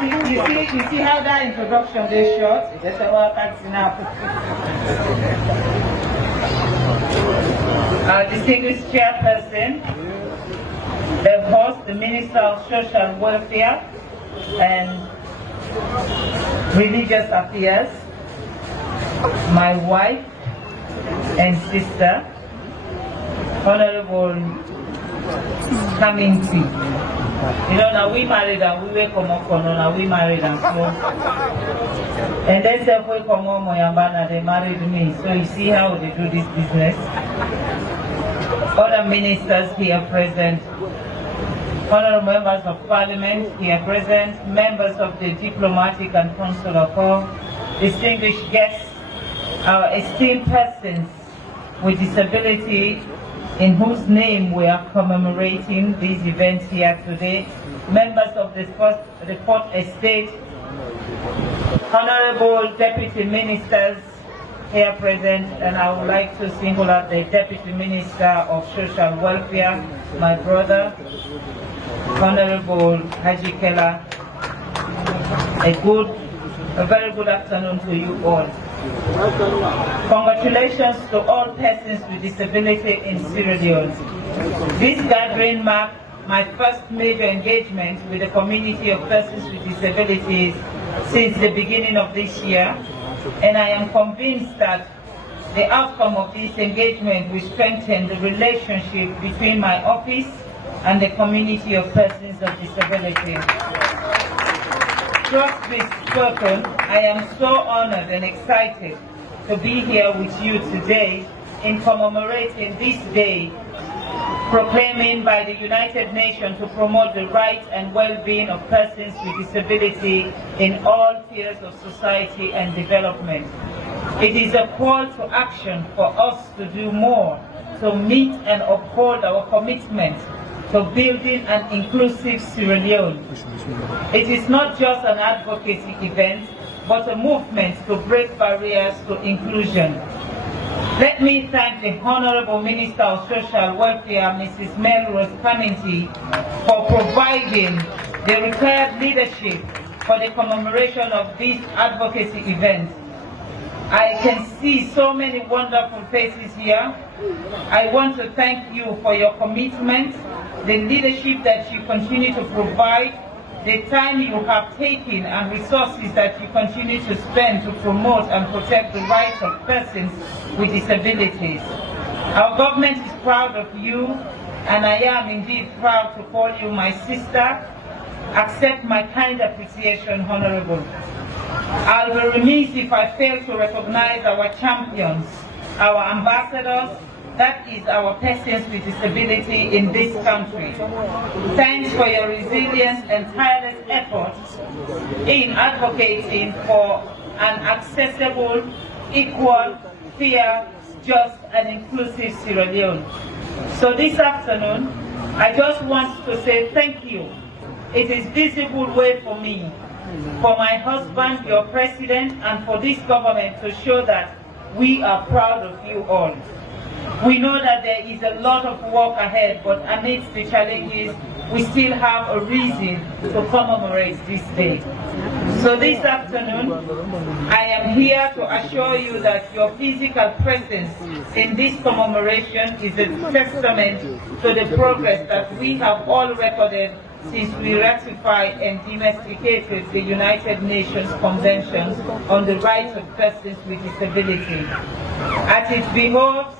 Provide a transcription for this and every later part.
You see how that introduction is short? That's what I'm now. Our distinguished chairperson, the host, the Minister of Social Welfare and Religious Affairs, my wife and sister, Honorable coming to. You know, now we married and we were come up on, now we married and so. And then say we come on Moyambana, they married me. So you see how they do this business. Other ministers here present, honorable members of parliament here present, members of the diplomatic and consular corps, distinguished guests, our esteemed persons with disability in whose name we are commemorating these events here today, members of the Fourth Estate, honorable deputy ministers here present, and I would like to single out the Deputy Minister of Social Welfare, my brother, Honorable Haji Kela. A very good afternoon to you all. Congratulations to all persons with disability in Sierra Leone. This gathering marked my first major engagement with the community of persons with disabilities since the beginning of this year, and I am convinced that the outcome of this engagement will strengthen the relationship between my office and the community of persons with disability. Trust be spoken, I am so honored and excited to be here with you today in commemorating this day proclaimed by the United Nations to promote the rights and well-being of persons with disability in all spheres of society and development. It is a call to action for us to do more to meet and uphold our commitment to building an inclusive Sierra Leone. It is not just an advocacy event, but a movement to break barriers to inclusion. Let me thank the Honorable Minister of Social Welfare, Mrs. Melrose Pamenti, for providing the required leadership for the commemoration of this advocacy event. I can see so many wonderful faces here. I want to thank you for your commitment, the leadership that you continue to provide, the time you have taken and resources that you continue to spend to promote and protect the rights of persons with disabilities. Our government is proud of you, and I am indeed proud to call you my sister. Accept my kind appreciation, Honorable. I'll be remiss if I fail to recognize our champions, our ambassadors, that is our persons with disability in this country. Thanks for your resilience and tireless efforts in advocating for an accessible, equal, fair, just and inclusive Sierra Leone. So this afternoon, I just want to say thank you. It is a visible way for me, for my husband, your president, and for this government to show that we are proud of you all. We know that there is a lot of work ahead, but amidst the challenges, we still have a reason to commemorate this day. So this afternoon, I am here to assure you that your physical presence in this commemoration is a testament to the progress that we have all recorded since we ratified and domesticated the United Nations Convention on the Rights of Persons with Disability. As it behoves,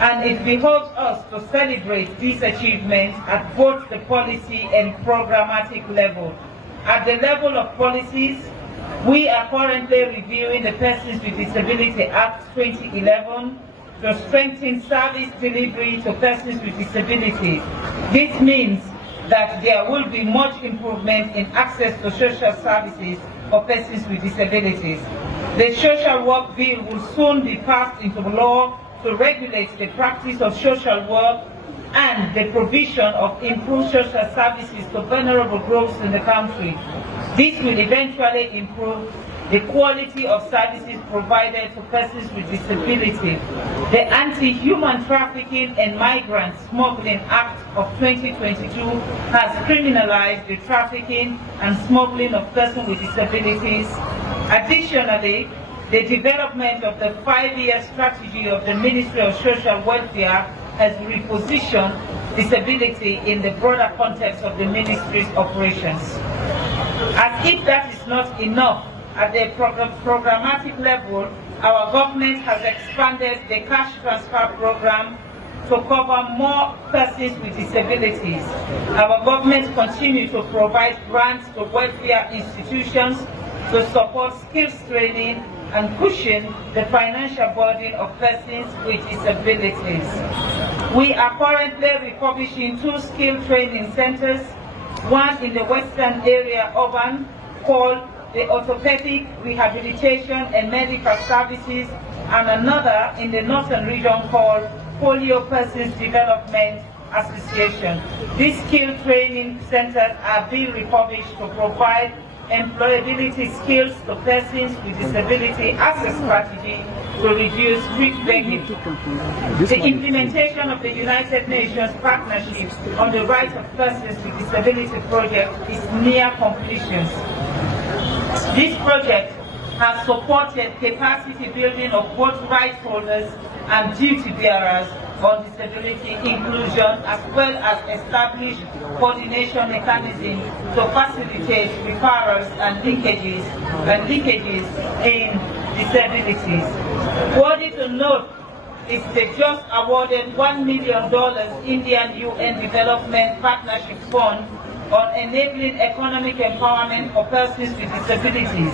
and it behoves us to celebrate this achievement at both the policy and programmatic level. At the level of policies, we are currently reviewing the Persons with Disability Act 2011 to strengthen service delivery to persons with disabilities. This means that there will be much improvement in access to social services for persons with disabilities. The Social Work Bill will soon be passed into law to regulate the practice of social work and the provision of improved social services to vulnerable groups in the country. This will eventually improve the quality of services provided to persons with disability. The Anti-Human Trafficking and Migrant Smuggling Act of 2022 has criminalized the trafficking and smuggling of persons with disabilities. Additionally, the development of the 5-year strategy of the Ministry of Social Welfare has repositioned disability in the broader context of the ministry's operations. As if that is not enough, at the programmatic level, our government has expanded the cash transfer program to cover more persons with disabilities. Our government continues to provide grants to welfare institutions to support skills training and cushion the financial burden of persons with disabilities. We are currently refurbishing 2 skill training centers, one in the western area urban called the Orthopedic Rehabilitation and Medical Services, and another in the northern region called Polio Persons Development Association. These skill training centers are being refurbished to provide employability skills to persons with disability as a strategy to reduce street begging. The implementation of the United Nations Partnership on the Rights of Persons with Disability project is near completion. This project has supported capacity building of both rights holders and duty bearers on disability inclusion, as well as establish coordination mechanisms to facilitate referrals and linkages in disabilities. Worthy to note is the just awarded $1 million Indian UN Development Partnership Fund on enabling economic empowerment for persons with disabilities.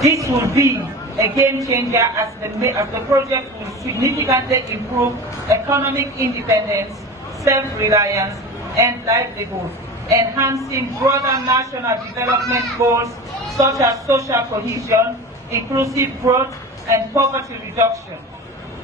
This will be a game changer as the project will significantly improve economic independence, self-reliance, and livelihood, enhancing broader national development goals such as social cohesion, inclusive growth, and poverty reduction.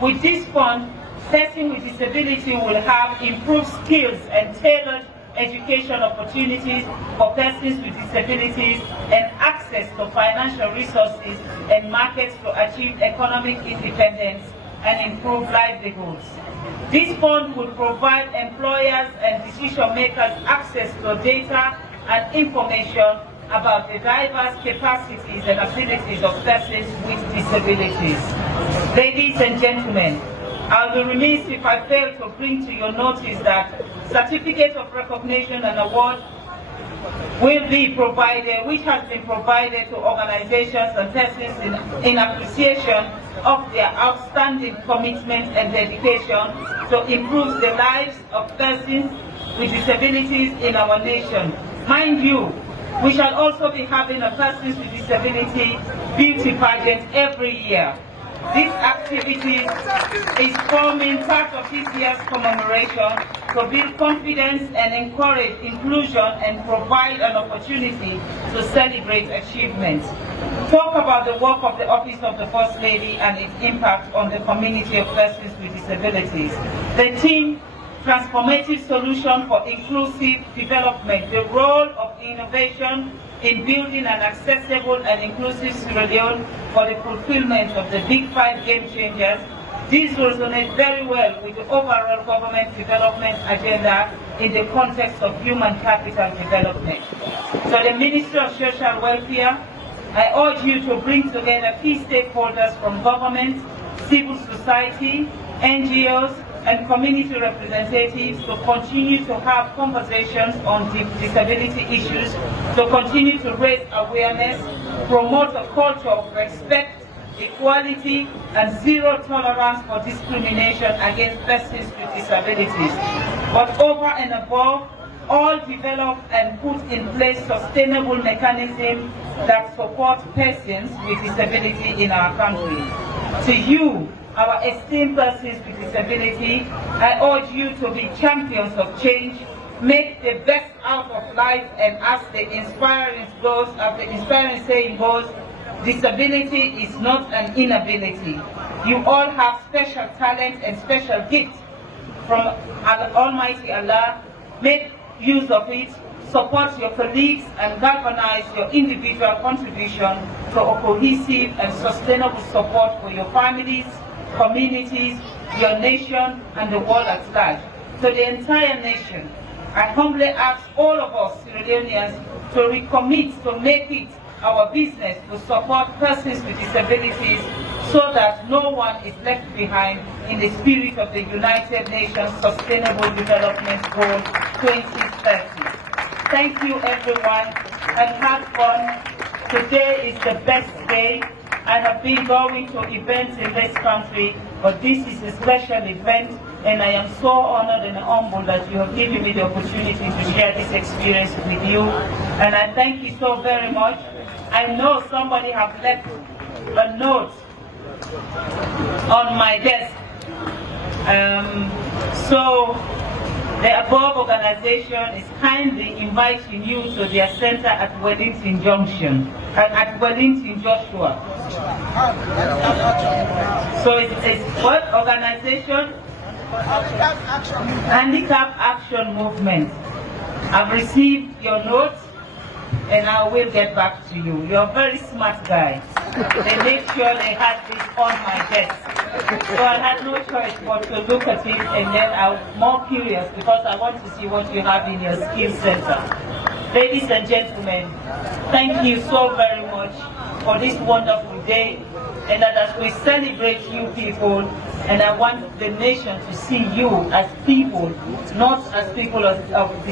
With this fund, persons with disability will have improved skills and tailored education opportunities for persons with disabilities and access to financial resources and markets to achieve economic independence and improve livelihoods. This fund will provide employers and decision makers access to data and information about the diverse capacities and abilities of persons with disabilities. Ladies and gentlemen, I'll be remiss if I fail to bring to your notice that certificates of recognition and award will be provided, which has been provided to organizations and persons in appreciation of their outstanding commitment and dedication to improve the lives of persons with disabilities in our nation. Mind you, we shall also be having a persons with disability beauty pageant every year. This activity is forming part of this year's commemoration to build confidence and encourage inclusion and provide an opportunity to celebrate achievements. Talk about the work of the Office of the First Lady and its impact on the community of persons with disabilities. The theme, Transformative Solution for Inclusive Development, the role of innovation in building an accessible and inclusive Sierra Leone for the fulfillment of the Big 5 game changers. This resonates very well with the overall government development agenda in the context of human capital development. So the Ministry of Social Welfare, I urge you to bring together key stakeholders from government, civil society, NGOs, and community representatives to continue to have conversations on disability issues, to continue to raise awareness, promote a culture of respect, equality, and zero tolerance for discrimination against persons with disabilities. But over and above, all develop and put in place sustainable mechanisms that support persons with disability in our country. To you, our esteemed persons with disability, I urge you to be champions of change, make the best out of life, and as the inspiring saying goes, disability is not an inability. You all have special talent and special gifts from Almighty Allah. Make use of it, support your colleagues and galvanize your individual contribution to a cohesive and sustainable support for your families, communities, your nation, and the world at large. To the entire nation, I humbly ask all of us Sierra Leoneans to recommit to make it our business to support persons with disabilities so that no one is left behind in the spirit of the United Nations Sustainable Development Goal 2030. Thank you everyone and have fun. Today is the best day. I have been going to events in this country, but this is a special event and I am so honored and humbled that you have given me the opportunity to share this experience with you. And I thank you so very much. I know somebody have left a note on my desk. So the above organization is kindly inviting you to their center at Wellington Junction, at Wellington Joshua. So it's what organization? Handicap Action Movement. I've received your notes and I will get back to you. You're a very smart guy. They made sure they had this on my desk. So I had no choice but to look at it, and then I'm more curious because I want to see what you have in your skill center. Ladies and gentlemen, thank you so very much for this wonderful day, and that as we celebrate you people, and I want the nation to see you as people, not as people of